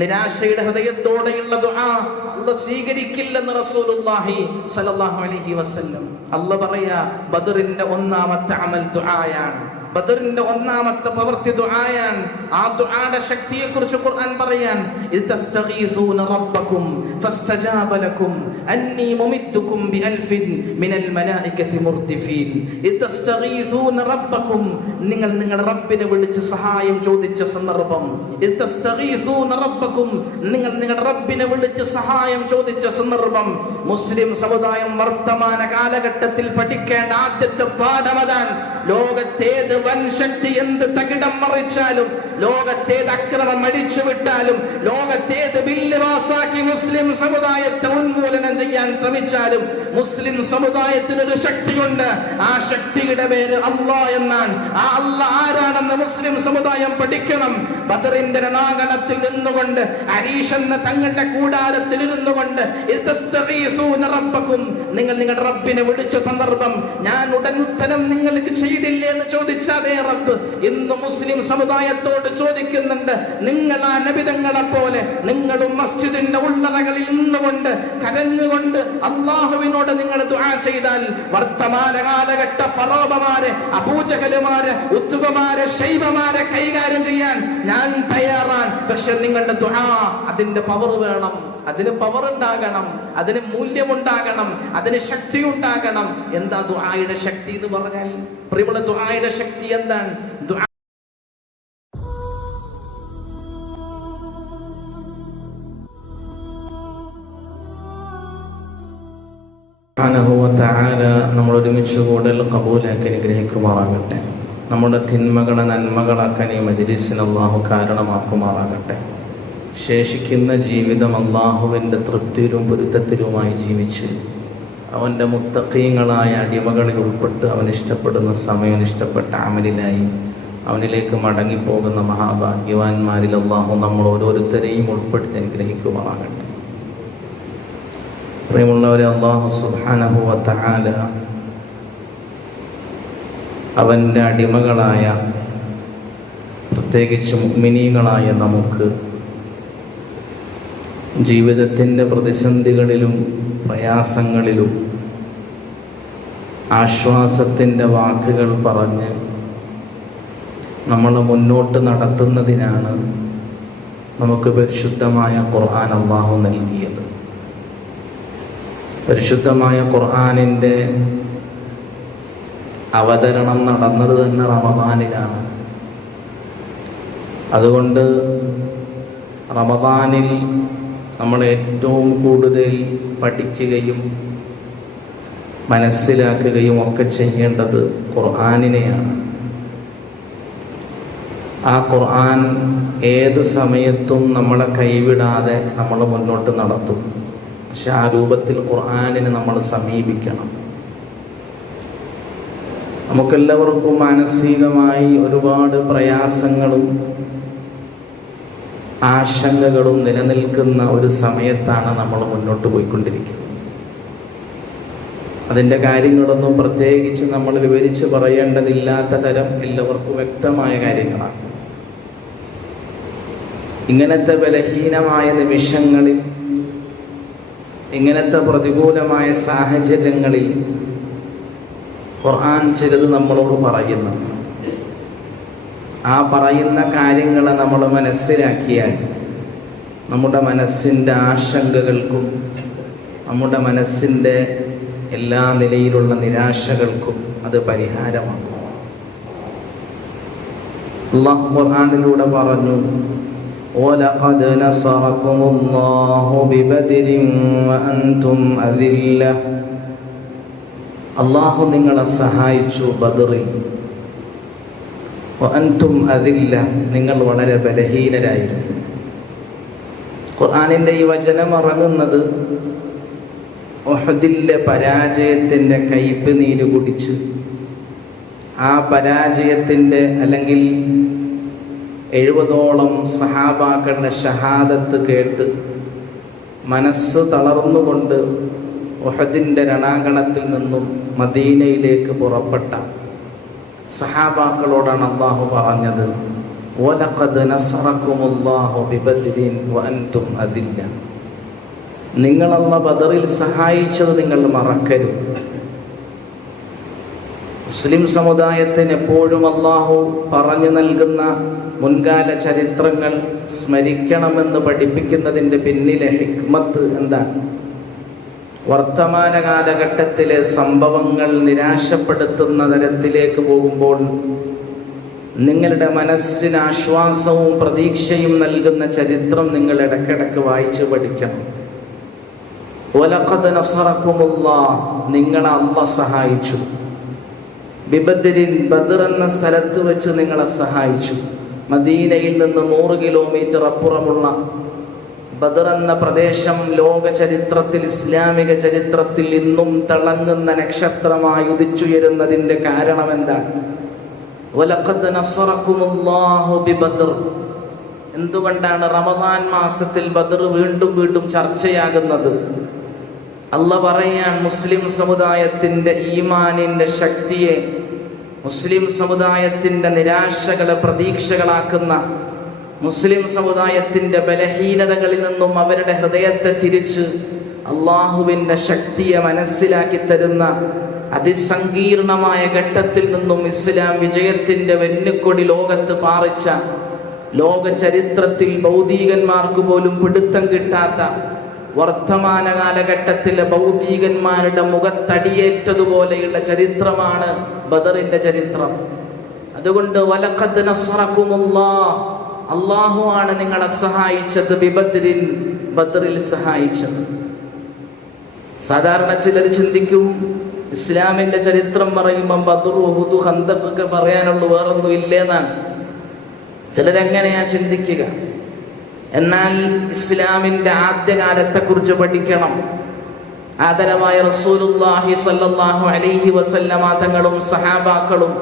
നിരാശയുടെ ഹൃദയത്തോടെയുള്ള ദുആ അല്ല സ്വീകരിക്കില്ലെന്ന് റസൂലുള്ളാഹി സ്വല്ലല്ലാഹു അലൈഹി വസല്ലം. അല്ല പറയാ ബദറിന്റെ ഒന്നാമത്തെ അമൽ ദുആയാണ്. ബദറിന്റെ ഒന്നാമത്തെ പ്രവൃത്തി ദുആയാൻ ആ ദുആയുടെ ശക്തിയെ കുറിച്ച് ഖുർആൻ പറയാൻ ഇദ് തസ്തഗീസൂന റബ്ബക്കും ഫസ്തജാബ ലക്കും അന്നി മുമിദ്ദുക്കും ബിഅൽഫിൻ മിനൽ മലായികതി മുർദിഫീൻ. തസ്തഗീസൂന റബ്ബക്കും നിങ്ങൾ നിങ്ങളുടെ റബ്ബിനെ വിളിച്ച് സഹായം ചോദിച്ച സന്ദർഭം. തസ്തഗീസൂന റബ്ബക്കും നിങ്ങൾ നിങ്ങളുടെ റബ്ബിനെ വിളിച്ച് സഹായം ചോദിച്ച സന്ദർഭം. മുസ്ലിം സമുദായം വർത്തമാന കാലഘട്ടത്തിൽ പഠിക്കേണ്ട ആദ്യത്തെ പാഠമതാണ് ലോകത്തേത് വൻ ശക്തി എന്ത് തകിടം മറിച്ചാലും ലോകത്തേത് അക്രമം അടിച്ചു വിട്ടാലും ലോകത്തേത് ബില്ല് പാസാക്കി മുസ്ലിം സമുദായത്തെ ഉന്മൂലനം ചെയ്യാൻ ശ്രമിച്ചാലും മുസ്ലിം സമുദായത്തിന് ഒരു ശക്തിയുണ്ട്. ആ ശക്തിയുടെ പേര് അള്ളാ എന്നാണ്. ആ അള്ള ആരാണെന്ന് മുസ്ലിം സമുദായം പഠിക്കണം. ബദറിന്റെ രണാങ്കണത്തിൽ നിന്നുകൊണ്ട് അരീഷ് എന്ന തങ്ങളുടെ കൂടാരത്തിൽ ഇരുന്നുകൊണ്ട് നിങ്ങൾ നിങ്ങളുടെ റബ്ബിനെ വിളിച്ച സന്ദർഭം ഞാൻ ഉടൻ ഉത്തരം നിങ്ങൾക്ക് ചെയ്തില്ലേ എന്ന് ചോദിച്ചതേ റബ്ബ് ഇന്ന് മുസ്ലിം സമുദായത്തോട് ചോദിക്കുന്നുണ്ട് നിങ്ങൾ ആ നബിതങ്ങളെ പോലെ നിങ്ങളും മസ്ജിദിന്റെ ഉള്ളറകളിൽ നിന്നുകൊണ്ട് കരഞ്ഞുകൊണ്ട് അള്ളാഹുവിനോട് നിങ്ങൾ ദുആ ചെയ്താൽ വർത്തമാന കാലഘട്ട ഫറോബമാരെ അബൂജഹലുമാരെ ഉത്തുബമാരെ ശൈബമാരെ കൈകാര്യം ചെയ്യാൻ ഞാൻ തയ്യാറാണ് പക്ഷെ നിങ്ങളുടെ ദുആ അതിന്റെ പവർ വേണം. അതിന് പവർ ഉണ്ടാകണം. അതിന് മൂല്യമുണ്ടാകണം. അതിന് ശക്തി ഉണ്ടാകണം എന്താ ദുആയുടെ ശക്തി എന്ന് പറഞ്ഞാൽ? പ്രിയമുള്ള ദുആയുടെ ശക്തി എന്താണ്? ദുആ നമ്മൾ ഒരുമിച്ച് കൂടുതൽ കബൂലാക്കി അനുഗ്രഹിക്കുമാറാകട്ടെ. നമ്മുടെ തിന്മകളെ നന്മകളാക്കാൻ ഈ മജിലിസിന് അള്ളാഹു കാരണമാക്കുമാറാകട്ടെ. ശേഷിക്കുന്ന ജീവിതം അള്ളാഹുവിന്റെ തൃപ്തിയിലും പൊരുത്തത്തിലുമായി ജീവിച്ച് അവന്റെ മുത്തക്കീങ്ങളായ അടിമകളിൽ ഉൾപ്പെട്ട് അവൻ ഇഷ്ടപ്പെടുന്ന സമയം ഇഷ്ടപ്പെട്ട അമലിനായി അവനിലേക്ക് മടങ്ങിപ്പോകുന്ന മഹാഭാഗ്യവാന്മാരിൽ അള്ളാഹു നമ്മൾ ഓരോരുത്തരെയും ഉൾപ്പെടുത്തി അനുഗ്രഹിക്കുമാറാകട്ടെ. പ്രിയമുള്ളവരെ അള്ളാഹു സുബ്ഹാനഹു വതആല അവന്റെ അടിമകളായ പ്രത്യേകിച്ച് മുഅ്മിനീങ്ങളായ നമുക്ക് ജീവിതത്തിന്റെ പ്രതിസന്ധികളിലും പ്രയാസങ്ങളിലും ആശ്വാസത്തിന്റെ വാക്കുകൾ പറഞ്ഞ് നമ്മൾ മുന്നോട്ട് നടത്തുന്നതിനാണ് നമുക്ക് പരിശുദ്ധമായ ഖുർആൻ അള്ളാഹു നൽകിയത്. പരിശുദ്ധമായ ഖുർആാനിന്റെ അവതരണം നടന്നത് തന്നെ റമദാനിലാണ്. അതുകൊണ്ട് റമദാനിൽ നമ്മൾ ഏറ്റവും കൂടുതൽ പഠിക്കുകയും മനസ്സിലാക്കുകയും ഒക്കെ ചെയ്യേണ്ടത് ഖുർആാനിനെയാണ്. ആ ഖുർആൻ ഏത് സമയത്തും നമ്മളെ കൈവിടാതെ നമ്മൾ മുന്നോട്ട് നടത്തും. പക്ഷെ ആ രൂപത്തിൽ ഖുർആാനിനെ നമ്മൾ സമീപിക്കണം. നമുക്കെല്ലാവർക്കും മാനസികമായി ഒരുപാട് പ്രയാസങ്ങളും ആശങ്കകളും നിലനിൽക്കുന്ന ഒരു സമയത്താണ് നമ്മൾ മുന്നോട്ട് പോയിക്കൊണ്ടിരിക്കുന്നത്. അതിന്റെ കാര്യങ്ങളൊന്നും പ്രത്യേകിച്ച് നമ്മൾ വിവരിച്ച് പറയേണ്ടതില്ലാത്ത തരം എല്ലാവർക്കും വ്യക്തമായ കാര്യങ്ങളാണ്. ഇങ്ങനത്തെ ബലഹീനമായ നിമിഷങ്ങളിൽ ഇങ്ങനത്തെ പ്രതികൂലമായ സാഹചര്യങ്ങളിൽ ഖുർആൻ ചിലത് നമ്മളോട് പറയുന്നു ആ പറയുന്ന കാര്യങ്ങളെ നമ്മൾ മനസ്സിലാക്കിയാൽ നമ്മുടെ മനസ്സിൻ്റെ ആശങ്കകൾക്കും നമ്മുടെ മനസ്സിൻ്റെ എല്ലാ നിലയിലുള്ള നിരാശകൾക്കും അത് പരിഹാരമാക്കും അള്ളാഹു ഖുർആനിലൂടെ പറഞ്ഞു ولقد نصركم الله ببدر وأنتم أذلة അള്ളാഹു നിങ്ങളെ സഹായിച്ചു ബദറി. അൻതും അതില്ല നിങ്ങൾ വളരെ ബലഹീനരായിരുന്നു. ഖുർആാനിന്റെ ഈ വചനം ഇറങ്ങുന്നത് ഒഹദിലെ പരാജയത്തിന്റെ കയ്പ് നീര് കുടിച്ച് ആ പരാജയത്തിന്റെ അല്ലെങ്കിൽ എഴുപതോളം സഹാബാക്കളുടെ ഷഹാദത്ത് കേട്ട് മനസ്സ് തളർന്നുകൊണ്ട് ഒഹദിന്റെ രണാങ്കണത്തിൽ നിന്നും മദീനയിലേക്ക് പുറപ്പെട്ട സഹാബാക്കളോടാണ് അള്ളാഹു പറഞ്ഞത് വലഖദ് നസറക്കുമുല്ലാഹു നിങ്ങൾ അല്ല ബദറിൽ സഹായിച്ചത് നിങ്ങൾ മറക്കരുത്. മുസ്ലിം സമുദായത്തിന് എപ്പോഴും അള്ളാഹു പറഞ്ഞു നൽകുന്ന മുൻകാല ചരിത്രങ്ങൾ സ്മരിക്കണമെന്ന് പഠിപ്പിക്കുന്നതിന്റെ പിന്നിലെ ഹിക്മത്ത് എന്താണ്? വർത്തമാന കാലഘട്ടത്തിലെ സംഭവങ്ങൾ നിരാശപ്പെടുത്തുന്ന തരത്തിലേക്ക് പോകുമ്പോൾ നിങ്ങളുടെ മനസ്സിന് ആശ്വാസവും പ്രതീക്ഷയും നൽകുന്ന ചരിത്രം നിങ്ങൾ ഇടയ്ക്കിടയ്ക്ക് വായിച്ചു പഠിക്കണം. നിങ്ങൾ അല്ല സഹായിച്ചു. ബിബദ്രിൻ ബദർ എന്ന സ്ഥലത്ത് വെച്ച് നിങ്ങളെ സഹായിച്ചു. മദീനയിൽ നിന്ന് നൂറ് കിലോമീറ്റർ അപ്പുറമുള്ള ബദർ എന്ന പ്രദേശം ലോക ചരിത്രത്തിൽ ഇസ്ലാമിക ചരിത്രത്തിൽ ഇന്നും തിളങ്ങുന്ന നക്ഷത്രമായി ഉദിച്ചുയരുന്നതിന്റെ കാരണം എന്താണ് എന്തുകൊണ്ടാണ് റമദാൻ മാസത്തിൽ ബദർ വീണ്ടും വീണ്ടും ചർച്ചയാകുന്നത്? അല്ല പറയാൻ മുസ്ലിം സമുദായത്തിന്റെ ഈമാനിന്റെ ശക്തിയെ മുസ്ലിം സമുദായത്തിന്റെ നിരാശകളെ പ്രതീക്ഷകളാക്കുന്ന മുസ്ലിം സമുദായത്തിന്റെ ബലഹീനതകളിൽ നിന്നും അവരുടെ ഹൃദയത്തെ തിരിച്ച് അള്ളാഹുവിന്റെ ശക്തിയെ മനസ്സിലാക്കി തരുന്ന അതിസങ്കീർണമായ ഘട്ടത്തിൽ നിന്നും ഇസ്ലാം വിജയത്തിന്റെ വെന്നുകൊടി ലോകത്ത് പാറിച്ച ലോക ചരിത്രത്തിൽ ഭൗതികന്മാർക്ക് പോലും പിടുത്തം കിട്ടാത്ത വർത്തമാന കാലഘട്ടത്തിലെ ഭൗതികന്മാരുടെ മുഖത്തടിയേറ്റതുപോലെയുള്ള ചരിത്രമാണ് ബദറിന്റെ ചരിത്രം. അതുകൊണ്ട് വലഖദ് നസ്റക്കുമുല്ലാ അള്ളാഹു ആണ് നിങ്ങളെ സഹായിച്ചത് ബിബദ്രിൻ ബദ്രിൽ സഹായിച്ചത്. സാധാരണ ചിലർ ചിന്തിക്കും ഇസ്ലാമിന്റെ ചരിത്രം പറയുമ്പം ബദ്രുഹുദു ഹന്തൊക്കെ പറയാനുള്ളൂ വേറൊന്നും ഇല്ലേന്നാണ്. ചിലരെങ്ങനെയാ ചിന്തിക്കുക? എന്നാൽ ഇസ്ലാമിന്റെ ആദ്യകാലത്തെക്കുറിച്ച് പഠിക്കണം. ആദരമായ റസൂലുല്ലാഹി സ്വല്ലല്ലാഹു അലൈഹി വസല്ലമ തങ്ങളും സഹാബാക്കളും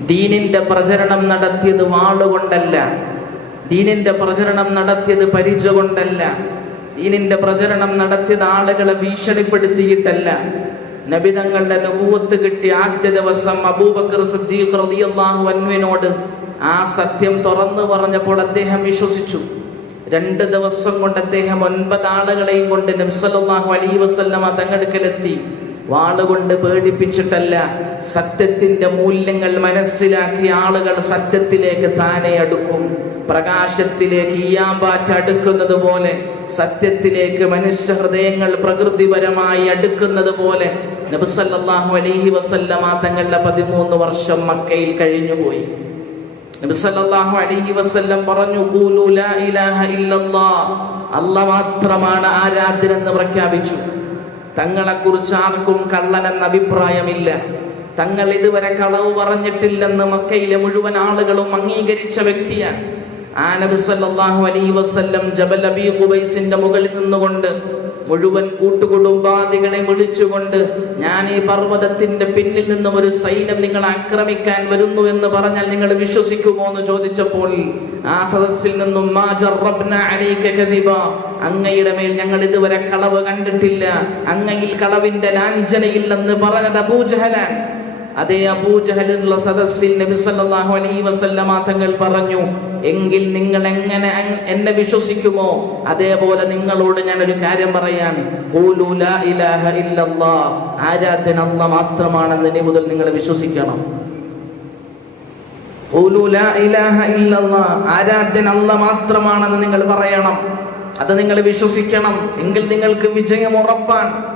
ദീനിന്റെ പ്രചരണം നടത്തിയത് വാളുകൊണ്ടല്ല. ദീനിന്റെ പ്രചരണം നടത്തിയത് പരിച കൊണ്ടല്ല ദീനിന്റെ പ്രചരണം നടത്തിയത് ആളുകളെ ഭീഷണിപ്പെടുത്തിയിട്ടല്ല. നബിതങ്ങളുടെ അനുഭവത്ത് കിട്ടിയ ആദ്യ ദിവസം അബൂബക്കർ സിദ്ദീഖ് റളിയല്ലാഹു അൻഹുവിനോട് ആ സത്യം തുറന്നു പറഞ്ഞപ്പോൾ അദ്ദേഹം വിശ്വസിച്ചു. രണ്ട് ദിവസം കൊണ്ട് അദ്ദേഹം ഒൻപത് ആളുകളെയും കൊണ്ട് നബ്സലാഹു അലൈ വസല്ലമ തങ്ങടുക്കലെത്തി. വാളുകൊണ്ട് പേടിപ്പിച്ചിട്ടല്ല. സത്യത്തിന്റെ മൂല്യങ്ങൾ മനസ്സിലാക്കിയ ആളുകൾ സത്യത്തിലേക്ക് താനെ അടുക്കും. പ്രകാശത്തിലേക്ക് ഈയാമ്പാറ്റ അടുക്കുന്നത് പോലെ സത്യത്തിലേക്ക് മനുഷ്യ ഹൃദയങ്ങൾ പ്രകൃതിപരമായി അടുക്കുന്നത് പോലെ നബിസല്ലാഹു അലൈഹി വസല്ലമ തങ്ങളുടെ പതിമൂന്ന് വർഷം മക്കയിൽ കഴിഞ്ഞുപോയി. നബിസല്ലാഹു അലൈഹി വസല്ലം പറഞ്ഞു ഖൂലു ലാ ഇലാഹ അല്ല മാത്രമാണ് ആരാധ്യനെന്ന് പ്രഖ്യാപിച്ചു. തങ്ങളെക്കുറിച്ച് ആർക്കും കള്ളനെന്ന അഭിപ്രായമില്ല. തങ്ങൾ ഇതുവരെ കളവ് പറഞ്ഞിട്ടില്ലെന്ന് മക്കയിലെ മുഴുവൻ ആളുകളും അംഗീകരിച്ച വ്യക്തിയാണ്. ആ നബി സല്ലല്ലാഹു അലൈഹി വസല്ലം ജബൽ അബീ ഖുബൈസിന്റെ മുകളിൽ നിന്നുകൊണ്ട് മുഴുവൻ കൂട്ടുകുടുംബാദികളെ വിളിച്ചുകൊണ്ട് ഞാൻ ഈ പർവതത്തിന്റെ പിന്നിൽ നിന്നും ഒരു സൈന്യം നിങ്ങൾ ആക്രമിക്കാൻ വരുന്നു എന്ന് പറഞ്ഞാൽ നിങ്ങൾ വിശ്വസിക്കുമോ? എന്ന് ചോദിച്ചപ്പോൾ ആ സദസ്സിൽ നിന്നും അങ്ങയുടെ മേൽ ഞങ്ങൾ ഇതുവരെ കളവ് കണ്ടിട്ടില്ല. അങ്ങയിൽ കളവിന്റെ ലാഞ്ചനയില്ലെന്ന് പറഞ്ഞത് അബൂജഹലാൻ അതേ അബൂജഹലുള്ള സദസ്സിൽ നബി സല്ലല്ലാഹു അലൈഹി വസല്ലമ തങ്ങൾ പറഞ്ഞു എങ്കിൽ നിങ്ങൾ എങ്ങനെ എന്നെ വിശ്വസിക്കുമോ? അതേപോലെ നിങ്ങളോട് ഞാൻ ഒരു കാര്യം പറയാൻ ഖൂലു ലാ ഇലാഹ ഇല്ലല്ലാഹ്. ആരാധ്യൻ അല്ലാഹ് മാത്രമാണെന്ന് ഇനി മുതൽ നിങ്ങൾ വിശ്വസിക്കണം. ആരാധ്യൻ അല്ലാഹ് മാത്രമാണെന്ന് നിങ്ങൾ പറയണം. അത് നിങ്ങൾ വിശ്വസിക്കണം. എങ്കിൽ നിങ്ങൾക്ക് വിജയം ഉറപ്പാണ്.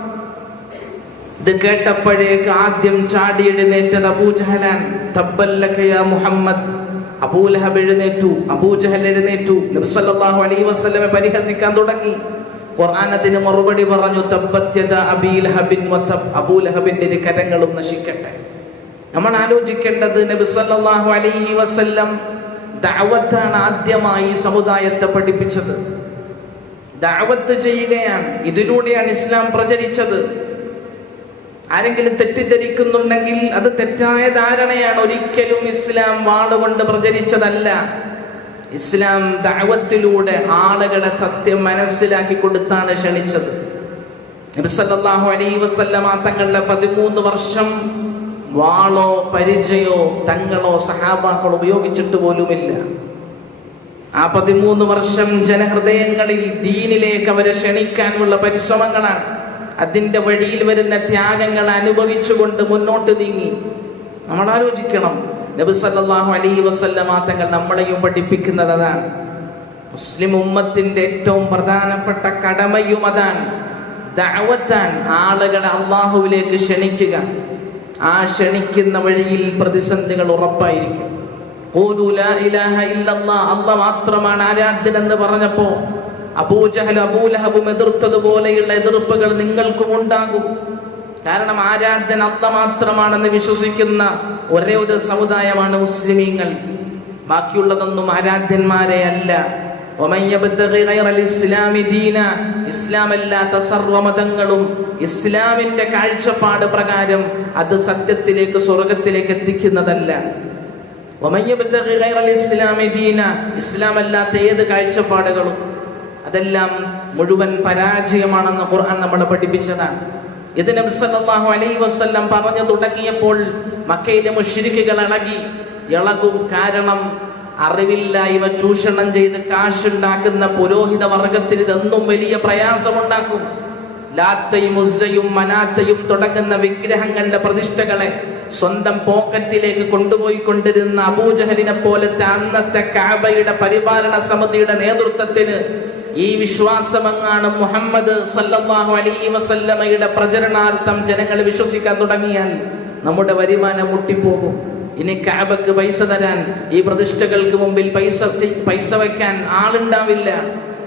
ഇത് കേട്ടപ്പോഴേക്ക് ആദ്യം ചാടി എഴുന്നേറ്റത് അബൂജഹലാൻ തബ്ബല്ലഖയ മുഹമ്മദ്. അബൂലഹബ് എഴുന്നേറ്റു. അബൂജഹൽ എഴുന്നേറ്റു. നബ്സല്ലാഹു അലൈഹി വസ്ലമെ പരിഹസിക്കാൻ തുടങ്ങി. ഖുർആാനത്തിന് മറുപടി പറഞ്ഞു തബ്ബത്യത അബീലഹബിൻ അബൂലഹബിന്റെ ഇരു കരങ്ങളും നശിക്കട്ടെ. നമ്മൾ ആലോചിക്കേണ്ടത് നബി സല്ലല്ലാഹു അലൈഹി വസല്ലം ദഅവത്താണ് ആദ്യമായി സമുദായത്തെ പഠിപ്പിച്ചത്. ദഅവത്ത് ചെയ്യുകയാണ്. ഇതിലൂടെയാണ് ഇസ്ലാം പ്രചരിച്ചത്. ആരെങ്കിലും തെറ്റിദ്ധരിക്കുന്നുണ്ടെങ്കിൽ അത് തെറ്റായ ധാരണയാണ്. ഒരിക്കലും ഇസ്ലാം വാളുകൊണ്ട് പ്രചരിച്ചതല്ല. ഇസ്ലാം ദഅവത്തിലൂടെ ആളുകളെ സത്യം മനസ്സിലാക്കി കൊടുത്താണ് ക്ഷണിച്ചത്. നബി സല്ലല്ലാഹു അലൈഹി വസല്ലമ തങ്ങളുടെ പതിമൂന്ന് വർഷം വാളോ പരിചയോ തങ്ങളോ സഹാബാക്കളോ ഉപയോഗിച്ചിട്ട് പോലുമില്ല. ആ പതിമൂന്ന് വർഷം ജനഹൃദയങ്ങളിൽ ദീനിലേക്ക് അവരെ ക്ഷണിക്കാനുള്ള പരിശ്രമങ്ങളാണ്. അതിന്റെ വഴിയിൽ വരുന്ന ത്യാഗങ്ങൾ അനുഭവിച്ചുകൊണ്ട് മുന്നോട്ട് നീങ്ങി. നമ്മൾ ആലോചിക്കണം. നബി സല്ലല്ലാഹു അലൈഹി വസല്ലമ തങ്ങൾ നമ്മളെയും പഠിപ്പിക്കുന്നത് അതാണ്. മുസ്ലിം ഉമ്മത്തിന്റെ ഏറ്റവും പ്രധാനപ്പെട്ട കടമയും അതാണ്. ദഅവത്താൻ ആളുകളെ അള്ളാഹുവിലേക്ക് ക്ഷണിക്കുക. ആ ക്ഷണിക്കുന്ന വഴിയിൽ പ്രതിസന്ധികൾ ഉറപ്പായിരിക്കും. ഖൂലു ലാ ഇലാഹ ഇല്ലല്ലാഹ് അല്ലാഹ് മാത്രമാണ് ആരാധ്യൻ എന്ന് പറഞ്ഞപ്പോ അബൂജഹൽ അബൂലഹബും എതിർത്തതുപോലെയുള്ള എതിർപ്പുകൾ നിങ്ങൾക്കും ഉണ്ടാകും. കാരണം ആരാധ്യൻ അത്ത മാത്രമാണെന്ന് വിശ്വസിക്കുന്ന ഒരേ ഒരു സമുദായമാണ് മുസ്ലിമീങ്ങൾ. ബാക്കിയുള്ളതൊന്നും ആരാധ്യന്മാരെ അല്ല. സർവമതങ്ങളും ഇസ്ലാമിന്റെ കാഴ്ചപ്പാട് പ്രകാരം അത് സത്യത്തിലേക്ക് സ്വർഗത്തിലേക്ക് എത്തിക്കുന്നതല്ല. ഇസ്ലാമല്ലാത്ത ഏത് കാഴ്ചപ്പാടുകളും അതെല്ലാം മുഴുവൻ പരാജയമാണെന്ന് ഖുർആൻ നമ്മളെ പഠിപ്പിച്ചതാണ്. ഇത് നബി സല്ലല്ലാഹു അലൈഹി വസല്ലം പറഞ്ഞു തുടങ്ങിയപ്പോൾ മക്കയിലെ മുശ്രിക്കുകൾ ഇളകി. ഇളകും കാരണം അറിവില്ലായ്മ ചൂഷണം ചെയ്ത് കാശുണ്ടാക്കുന്ന പുരോഹിത വർഗത്തിൽ ഇതെന്നും വലിയ പ്രയാസമുണ്ടാക്കും. ലാത്തയും ഉസ്സയും മനാത്തയും തുടങ്ങുന്ന വിഗ്രഹങ്ങളുടെ പ്രതിഷ്ഠകളെ സ്വന്തം പോക്കറ്റിലേക്ക് കൊണ്ടുപോയി കൊണ്ടിരുന്ന അബൂജഹലിനെ പോലത്തെ അന്നത്തെ കാബയുടെ പരിപാലന സമിതിയുടെ നേതൃത്വത്തിന് ഈ വിശ്വാസമെങ്ങാണ് മുഹമ്മദ് സല്ലല്ലാഹു അലൈഹി വസല്ലമയുടെ പ്രചരണാർത്ഥം ജനങ്ങൾ വിശ്വസിക്കാൻ തുടങ്ങിയാൽ നമ്മുടെ വരുമാനം മുട്ടിപ്പോകും. ഇനി കാബക്ക് പൈസ തരാൻ ഈ പ്രതിഷ്ഠകൾക്ക് മുമ്പിൽ പൈസ പൈസ വയ്ക്കാൻ ആളുണ്ടാവില്ല.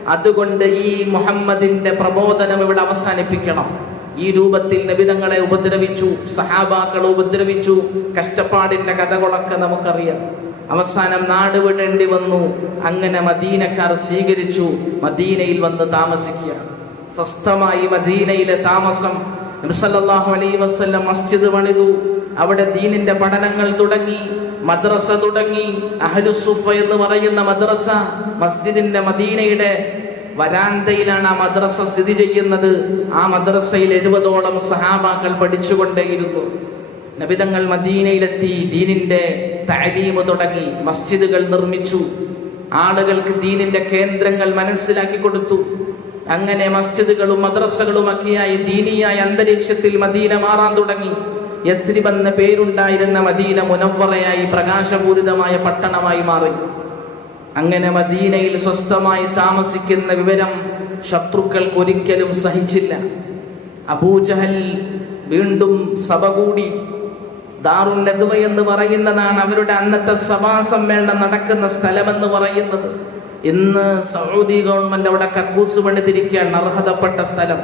അതുകൊണ്ട് ഈ മുഹമ്മദിന്റെ പ്രബോധനം ഇവിടെ അവസാനിപ്പിക്കണം. ഈ രൂപത്തിൽ നബിതങ്ങളെ ഉപദ്രവിച്ചു സഹാബാക്കളെ ഉപദ്രവിച്ചു കഷ്ടപ്പാടിന്റെ കഥകളൊക്കെ നമുക്കറിയാം. അവസാനം നാട് വിടേണ്ടി വന്നു. അങ്ങനെ മദീനക്കാർ സ്വീകരിച്ചു. മദീനയിൽ വന്ന് താമസിക്കുക സ്വസ്ഥമായി മദീനയിലെ താമസം നബി സല്ലല്ലാഹു അലൈഹി വസല്ലം മസ്ജിദ് പണിതു. അവിടെ ദീനിന്റെ പഠനങ്ങൾ തുടങ്ങി. മദ്രസ തുടങ്ങി. അഹ്ലുസുഫ എന്ന് പറയുന്ന മദ്രസ മസ്ജിദിന്റെ മദീനയുടെ വരാന്തയിലാണ് ആ മദ്രസ സ്ഥിതി ചെയ്യുന്നത്. ആ മദ്രസയിൽ എഴുപതോളം സഹാബാക്കൾ പഠിച്ചുകൊണ്ടേയിരുന്നു. നബിതങ്ങൾ മദീനയിലെത്തി. ദീനിന്റെ താലീമ് തുടങ്ങി മസ്ജിദുകൾ നിർമ്മിച്ചു. ആളുകൾക്ക് ദീനിന്റെ കേന്ദ്രങ്ങൾ മനസ്സിലാക്കി കൊടുത്തു. അങ്ങനെ മസ്ജിദുകളും മദ്രസകളും ഒക്കെയായി ദീനിയായ അന്തരീക്ഷത്തിൽ മദീന മാറാൻ തുടങ്ങി. യസ്രിബ് എന്ന പേരുണ്ടായിരുന്ന മദീന മുനവറയായി പ്രകാശപൂരിതമായ പട്ടണമായി മാറി. അങ്ങനെ മദീനയിൽ സ്വസ്ഥമായി താമസിക്കുന്ന വിവരം ശത്രുക്കൾക്ക് ഒരിക്കലും സഹിച്ചില്ല. അബൂജഹൽ വീണ്ടും സഭ കൂടി ദാറുൻ നദ്വ എന്ന് പറയുന്നതാണ് അവരുടെ അന്നത്തെ സഭാ സമ്മേളനം നടക്കുന്ന സ്ഥലമെന്ന് പറയുന്നത്. ഇന്ന് സൗദി ഗവൺമെന്റ് അവിടെ കക്കൂസ് പണിതിരിക്കുകയാണ് അർഹതപ്പെട്ട സ്ഥലം.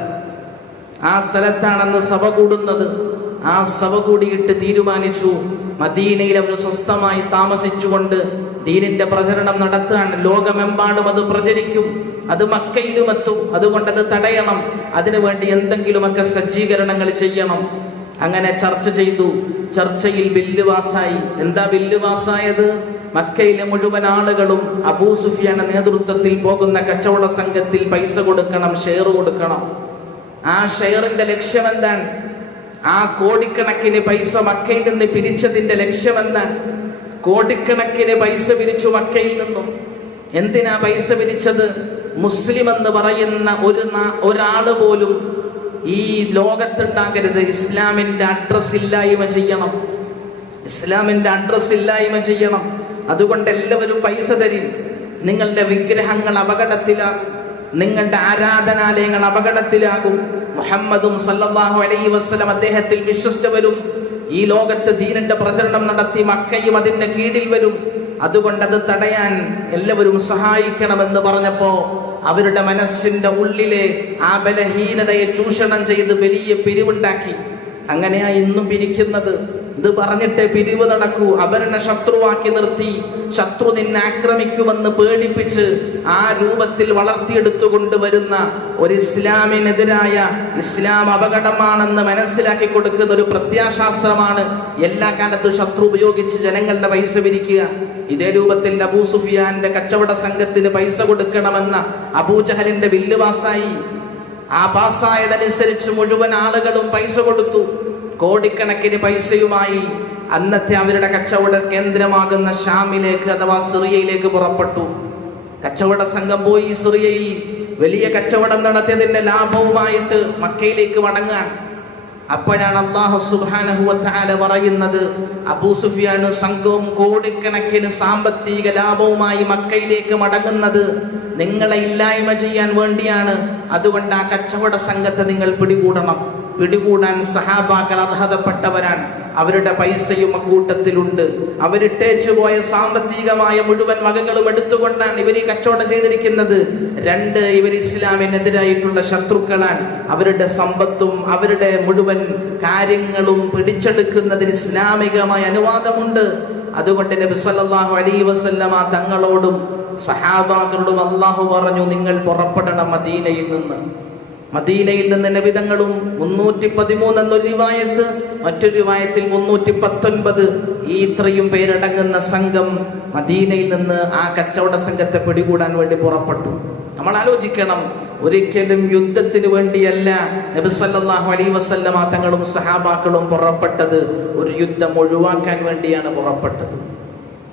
ആ സ്ഥലത്താണെന്ന് സഭ കൂടുന്നത്. ആ സഭ കൂടിയിട്ട് തീരുമാനിച്ചു. മദീനയിൽ അവർ സ്വസ്ഥമായി താമസിച്ചുകൊണ്ട് ദീനിന്റെ പ്രചരണം നടത്താൻ ലോകമെമ്പാടും അത് പ്രചരിക്കും. അത് മക്കയിലും എത്തും അതുകൊണ്ട് അത് തടയണം. അതിനുവേണ്ടി എന്തെങ്കിലുമൊക്കെ സജ്ജീകരണങ്ങൾ ചെയ്യണം. അങ്ങനെ ചർച്ച ചെയ്തു. ചർച്ചയിൽ ബില്ല് പാസ്സായി എന്താ ബില്ല് പാസ്സായത് മക്കയിലെ മുഴുവൻ ആളുകളും അബൂ സുഫിയാന്റെ നേതൃത്വത്തിൽ പോകുന്ന കച്ചവട സംഘത്തിൽ പൈസ കൊടുക്കണം ഷെയർ കൊടുക്കണം. ആ ഷെയറിന്റെ ലക്ഷ്യം എന്താണ്? ആ കോടിക്കണക്കിന് പൈസ മക്കയിൽ നിന്ന് പിരിച്ചതിന്റെ ലക്ഷ്യം എന്താണ്? കോടിക്കണക്കിന് പൈസ പിരിച്ചു മക്കയിൽ നിന്നും. എന്തിനാ പൈസ പിരിച്ചത്? മുസ്ലിം എന്ന് പറയുന്ന ഒരു ഒരാൾ പോലും ഈ ലോകത്തുണ്ടാകരുത്. ഇസ്ലാമിന്റെ അഡ്രസ് ഇല്ലായ്മ ചെയ്യണം. ഇസ്ലാമിന്റെ അഡ്രസ് ഇല്ലായ്മ ചെയ്യണം. അതുകൊണ്ട് എല്ലാവരും പൈസ തരി. നിങ്ങളുടെ വിഗ്രഹങ്ങൾ അപകടത്തിലാകും. നിങ്ങളുടെ ആരാധനാലയങ്ങൾ അപകടത്തിലാകും. മുഹമ്മദും സല്ലാഹു അലൈ വസല്ലം അദ്ദേഹത്തിൽ വിശ്വസിച്ചവരും ഈ ലോകത്ത് ദീനിന്റെ പ്രചരണം നടത്തി മക്കയും അതിന്റെ കീഴിൽ വരും. അതുകൊണ്ട് അത് തടയാൻ എല്ലാവരും സഹായിക്കണമെന്ന് പറഞ്ഞപ്പോ അവരുടെ മനസ്സിന്റെ ഉള്ളിലെ ആ ബലഹീനതയെ ചൂഷണം ചെയ്ത് വലിയ പിരിവുണ്ടാക്കി. അങ്ങനെയാ ഇന്നും പിരിക്കുന്നത്. ഇത് പറഞ്ഞിട്ട് പിരിവ് നടക്കൂ. അവരനെ ശത്രുവാക്കി നിർത്തി. ശത്രു നിന്നെ ആക്രമിക്കുമെന്ന് പേടിപ്പിച്ച് ആ രൂപത്തിൽ വളർത്തിയെടുത്തുകൊണ്ട് വരുന്ന ഒരു ഇസ്ലാമിനെതിരായ ഇസ്ലാം അപകടമാണെന്ന് മനസ്സിലാക്കി കൊടുക്കുന്ന ഒരു പ്രത്യാശാസ്ത്രമാണ് എല്ലാ കാലത്തും ശത്രു ഉപയോഗിച്ച് ജനങ്ങളുടെ പൈസ പിരിക്കുക. ഇതേ രൂപത്തിൽ അബൂ സുഫിയാന്റെ കച്ചവട സംഘത്തിന് പൈസ കൊടുക്കണമെന്ന അബൂജഹലിന്റെ ബില്ല് പാസ്സായി. ആ പാസ്സായതനുസരിച്ച് മുഴുവൻ ആളുകളും പൈസ കൊടുത്തു. കോടിക്കണക്കിന് പൈസയുമായി അന്നത്തെ അവരുടെ കച്ചവട കേന്ദ്രമാകുന്ന ഷാമിലേക്ക് അഥവാ സിറിയയിലേക്ക് പുറപ്പെട്ടു. കച്ചവട സംഘം പോയി സിറിയയിൽ വലിയ കച്ചവടം നടത്തിയതിന്റെ ലാഭവുമായിട്ട് മക്കയിലേക്ക് മടങ്ങാൻ. അപ്പോഴാണ് അള്ളാഹു സുബ്ഹാനഹു വതആല പറയുന്നത് അബൂ സുഫിയാനു സംഘവും കോടിക്കണക്കിന് സാമ്പത്തിക ലാഭവുമായി മക്കയിലേക്ക് മടങ്ങുന്നത് നിങ്ങളെ ഇല്ലായ്മ ചെയ്യാൻ വേണ്ടിയാണ്. അതുകൊണ്ട് ആ കച്ചവട സംഘത്തെ നിങ്ങൾ പിടികൂടണം. പിടികൂടാൻ സഹാബാക്കൾ അർഹതപ്പെട്ടവരാണ്. അവരുടെ പൈസയും അക്കൂട്ടത്തിലുണ്ട്. അവരിട്ടേച്ചു പോയ സാമ്പത്തികമായ മുഴുവൻ വകകളും എടുത്തുകൊണ്ടാണ് ഇവർ ഈ കച്ചവടം ചെയ്തിരിക്കുന്നത്. രണ്ട് ഇവർ ഇസ്ലാമിനെതിരായിട്ടുള്ള ശത്രുക്കളാണ്. അവരുടെ സമ്പത്തും അവരുടെ മുഴുവൻ കാര്യങ്ങളും പിടിച്ചെടുക്കുന്നതിന് ഇസ്ലാമികമായ അനുവാദമുണ്ട്. അതുകൊണ്ട് നബി സല്ലല്ലാഹു അലൈഹി വസല്ലമ തങ്ങളോടും സഹാബാക്കളോടും അള്ളാഹു പറഞ്ഞു നിങ്ങൾ പുറപ്പെടണം മദീനയിൽ നിന്ന്. മദീനയിൽ നിന്ന് നബിതങ്ങളും മുന്നൂറ്റി പതിമൂന്ന് എന്നൊരു റിവായത്ത് മറ്റൊരു രൂപായത്തിൽ മുന്നൂറ്റി പത്തൊൻപത് ഈ ഇത്രയും പേരടങ്ങുന്ന സംഘം മദീനയിൽ നിന്ന് ആ കച്ചവട സംഘത്തെ പിടികൂടാൻ വേണ്ടി പുറപ്പെട്ടു. നമ്മൾ ആലോചിക്കണം ഒരിക്കലും യുദ്ധത്തിന് വേണ്ടിയല്ല നബിസല്ലാഹു അലൈഹി വസല്ലമ തങ്ങളും സഹാബാക്കളും പുറപ്പെട്ടത്. ഒരു യുദ്ധം ഒഴിവാക്കാൻ വേണ്ടിയാണ് പുറപ്പെട്ടത്.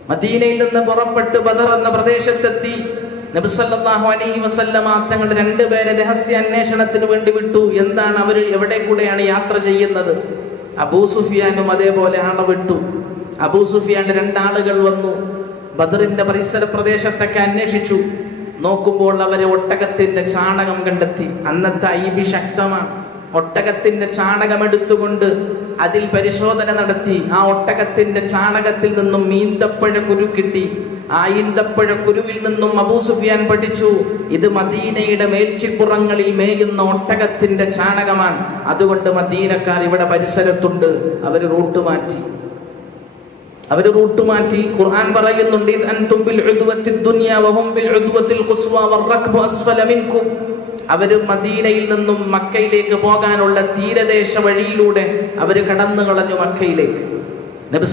മദീനയിൽ നിന്ന് പുറപ്പെട്ട് ബദർ എന്ന പ്രദേശത്തെത്തി. നബി സല്ലല്ലാഹു അലൈഹി വസല്ലമ തങ്ങൾ രണ്ടുപേരെ രഹസ്യ അന്വേഷണത്തിന് വേണ്ടി വിട്ടു. എന്താണ് അവർ എവിടെ കൂടെയാണ് യാത്ര ചെയ്യുന്നത്? അബൂ സുഫിയാനും അതേപോലെ ആളെ വിട്ടു. അബൂ സുഫിയാന്റെ രണ്ടാളുകൾ വന്നു. ബദറിന്റെ പരിസര പ്രദേശത്തൊക്കെ അന്വേഷിച്ചു. നോക്കുമ്പോൾ അവരെ ഒട്ടകത്തിന്റെ ചാണകം കണ്ടെത്തി. അന്നത്തെ ഐബി ശക്തമാണ്. ഒട്ടകത്തിന്റെ ചാണകം എടുത്തുകൊണ്ട് അതിൽ പരിശോധന നടത്തി. ആ ഒട്ടകത്തിന്റെ ചാണകത്തിൽ നിന്നും മീന്തപ്പഴ കുരു കിട്ടി. ആ ഗുരുവിൽ കുരുവിൽ നിന്നും അബൂ സുഫിയാൻ പഠിച്ചു. ഇത് മദീനയുടെ മേൽച്ചിപ്പുറങ്ങളിൽ മേയുന്ന ഒട്ടകത്തിന്റെ ചാണകമാണ്. അതുകൊണ്ട് മദീനക്കാർ ഇവിടെ പരിസരത്തുണ്ട്. അവർ റൂട്ട് മാറ്റി. അവർ റൂട്ട് മാറ്റി. ഖുർആൻ പറയുന്നുണ്ട് അൻതും ബിൽ ഉദ്വത്തി ദുനിയ വഹും ബിൽ ഉദ്വത്തിൽ ഖുസ്വ വറക്ബു അസ്ഫല മിൻകും. അവർ മദീനയിൽ നിന്നും മക്കയിലേക്ക് പോകാനുള്ള തീരദേശ വഴിയിലൂടെ അവർ കടന്നു കളഞ്ഞു മക്കയിലേക്ക്. നബി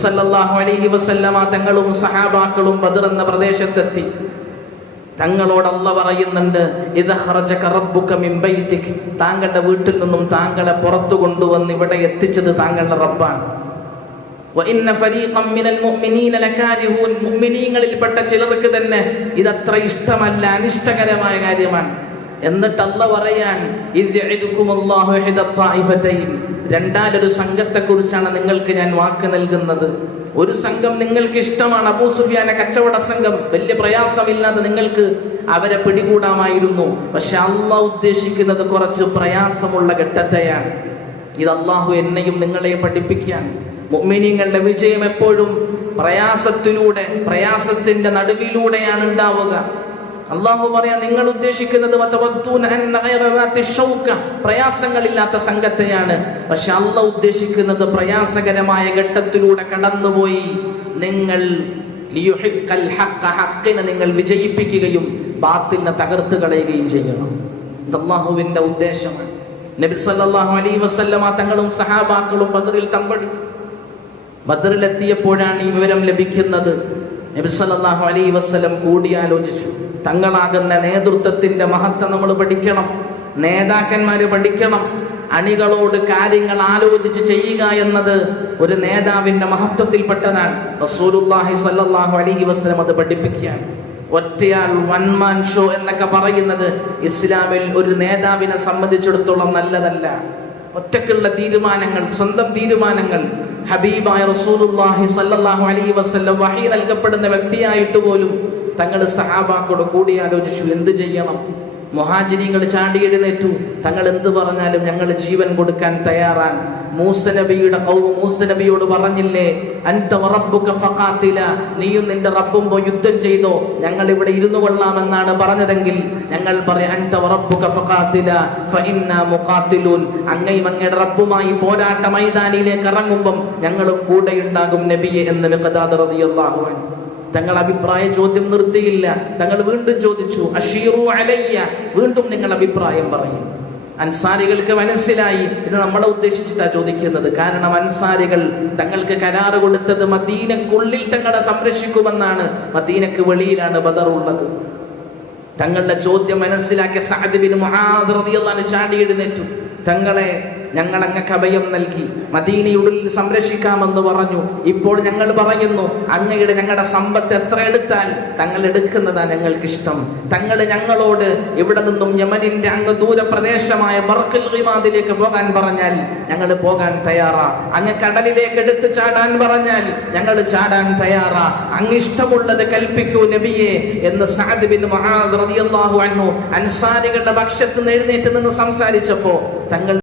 അലഹി വസല്ലമ തങ്ങളും സഹാബാക്കളും ബദർ എന്ന പ്രദേശത്തെത്തി. തങ്ങളോട് അല്ല പറയുന്നുണ്ട് താങ്കളുടെ വീട്ടിൽ നിന്നും താങ്കളെ പുറത്തു കൊണ്ടുവന്ന് ഇവിടെ എത്തിച്ചത് താങ്കളുടെ റബ്ബാണ്. മുഅ്മിനീങ്ങളിൽപ്പെട്ട ചിലർക്ക് തന്നെ ഇതത്ര ഇഷ്ടമല്ല അനിഷ്ടകരമായ കാര്യമാണ്. എന്നിട്ട് പറയാൻ "ഇദ് യഇദുകുമുല്ലാഹു രണ്ടാലൊരു സംഘത്തെ കുറിച്ചാണ് നിങ്ങൾക്ക് ഞാൻ വാക്ക് നൽകുന്നത്. ഒരു സംഘം നിങ്ങൾക്ക് ഇഷ്ടമാണ്. അബൂ സുഫിയാന കച്ചവട സംഘം. വലിയ പ്രയാസമില്ലാതെ നിങ്ങൾക്ക് അവരെ പിടികൂടാമായിരുന്നു. പക്ഷെ അള്ളാഹ് ഉദ്ദേശിക്കുന്നത് കുറച്ച് പ്രയാസമുള്ള ഘട്ടത്തെയാണ്. ഇത് അള്ളാഹു എന്നെയും നിങ്ങളെയും പഠിപ്പിക്കാൻ. മുഅ്മിനീങ്ങളുടെ വിജയം എപ്പോഴും പ്രയാസത്തിലൂടെ പ്രയാസത്തിന്റെ നടുവിലൂടെയാണ് ഉണ്ടാവുക. അള്ളാഹു പറയാ നിങ്ങൾ ഉദ്ദേശിക്കുന്നത്. പ്രയാസങ്ങളില്ലാത്ത സംഘത്തെയാണ്. പക്ഷെ അല്ല ഉദ്ദേശിക്കുന്നത് പ്രയാസകരമായ ഘട്ടത്തിലൂടെ കടന്നുപോയി. നിങ്ങൾ നിങ്ങൾ വിജയിപ്പിക്കുകയും ബാത്തിനെ തകർത്ത് കളയുകയും ചെയ്യണം. അള്ളാഹുവിന്റെ ഉദ്ദേശമാണ്. നബി സല്ലാഹു അലൈ വസല്ലമ തങ്ങളും സഹാബാക്കളും ബദറിൽ തമ്പടി ബദറിലെത്തിയപ്പോഴാണ് ഈ വിവരം ലഭിക്കുന്നത്. നബി അലൈ വസല്ലം കൂടിയാലോചിച്ചു. തങ്ങളാകുന്ന നേതൃത്വത്തിന്റെ മഹത്വം നമ്മൾ പഠിക്കണം. നേതാക്കന്മാർ പഠിക്കണം. അണികളോട് കാര്യങ്ങൾ ആലോചിച്ച് ചെയ്യുക എന്നത് ഒരു നേതാവിന്റെ മഹത്വത്തിൽപ്പെട്ടതാണ്. റസൂലുള്ളാഹി സല്ലാഹു അലൈഹി വസല്ലം അത് പഠിപ്പിക്കുകയാണ്. ഒറ്റയാൾ വൻമാൻ ഷോ എന്നൊക്കെ പറയുന്നത് ഇസ്ലാമിൽ ഒരു നേതാവിനെ സംബന്ധിച്ചിടത്തോളം നല്ലതല്ല. ഒറ്റക്കുള്ള തീരുമാനങ്ങൾ സ്വന്തം തീരുമാനങ്ങൾ ഹബീബായ റസൂലുള്ളാഹി സ്വല്ലല്ലാഹു അലൈഹി വസല്ലം വഹി നൽകപ്പെടുന്ന വ്യക്തിയായിട്ട് പോലും തങ്ങൾ സഹാബാക്കോട് കൂടിയാലോചിച്ചു എന്ത് ചെയ്യണം? മുഹാജിരികൾ ചാടി എഴുന്നേറ്റു തങ്ങൾ എന്ത് പറഞ്ഞാലും ഞങ്ങൾ ജീവൻ കൊടുക്കാൻ തയ്യാറാണ്. മൂസ നബിയുടെ മൂസനബിയോട് മൂസ നബിയോട് പറഞ്ഞില്ലേ അൻത നീയും നിന്റെ റബ്ബും പോയി യുദ്ധം ചെയ്തോ. ഞങ്ങൾ ഇവിടെ ഇരുന്നു കൊള്ളാമെന്നാണ് പറഞ്ഞതെങ്കിൽ ഞങ്ങൾ പറയാം അൻത അങ്ങയും അങ്ങയുടെ റബ്ബുമായി പോരാട്ട മൈതാനിയിലേക്ക് ഇറങ്ങുമ്പം ഞങ്ങളും കൂടെയുണ്ടാകും നബിയെ എന്ന് മിഖദാദ് റളിയല്ലാഹു തങ്ങൾ അഭിപ്രായ ചോദ്യം നിർത്തിയില്ല. തങ്ങൾ വീണ്ടും ചോദിച്ചു അഷീറു അലയ്യ. വീണ്ടും നിങ്ങൾ അഭിപ്രായം പറയും. അൻസാരികൾക്ക് മനസ്സിലായി ഇത് നമ്മളെ ഉദ്ദേശിച്ചിട്ടാ ചോദിക്കുന്നത്. കാരണം അൻസാരികൾ തങ്ങൾക്ക് കരാറ് കൊടുത്തത് മദീനക്കുള്ളിൽ തങ്ങളെ സംരക്ഷിക്കുമെന്നാണ്. മദീനക്ക് വെളിയിലാണ് ബദർ ഉള്ളത്. തങ്ങളുടെ ചോദ്യം മനസ്സിലാക്കിയ സഅദ് ബിൻ മുആദ് റളിയല്ലാഹു അൻഹു ചാടി തങ്ങളെ ഞങ്ങൾ അങ്ങക്ക് അഭയം നൽകി മദീനയുള്ളിൽ സംരക്ഷിക്കാമെന്ന് പറഞ്ഞു. ഇപ്പോൾ ഞങ്ങൾ പറയുന്നു അങ്ങയുടെ ഞങ്ങളുടെ സമ്പത്ത് എത്ര എടുത്താൽ തങ്ങൾ എടുക്കുന്നതാ ഞങ്ങൾക്ക് ഇഷ്ടം തങ്ങൾ ഞങ്ങളോട് ഇവിടെ നിന്നും യമനിന്റെ അങ്ങ് ദൂരപ്രദേശമായ ബർക്കിൽ റിമാദിലേക്ക് പോകാൻ പറഞ്ഞാൽ ഞങ്ങൾ പോകാൻ തയ്യാറാ. അങ്ങ് കടലിലേക്ക് എടുത്തു ചാടാൻ പറഞ്ഞാൽ ഞങ്ങൾ ചാടാൻ തയ്യാറാ. അങ്ങ് ഇഷ്ടമുള്ളത് കൽപ്പിക്കൂ നബിയെ എന്ന് സഅദ് ബിൻ റളിയല്ലാഹു അൻഹു അൻസാരികളുടെ പക്ഷത്ത് നിന്ന് എഴുന്നേറ്റ് നിന്ന് സംസാരിച്ചപ്പോ തങ്ങൾ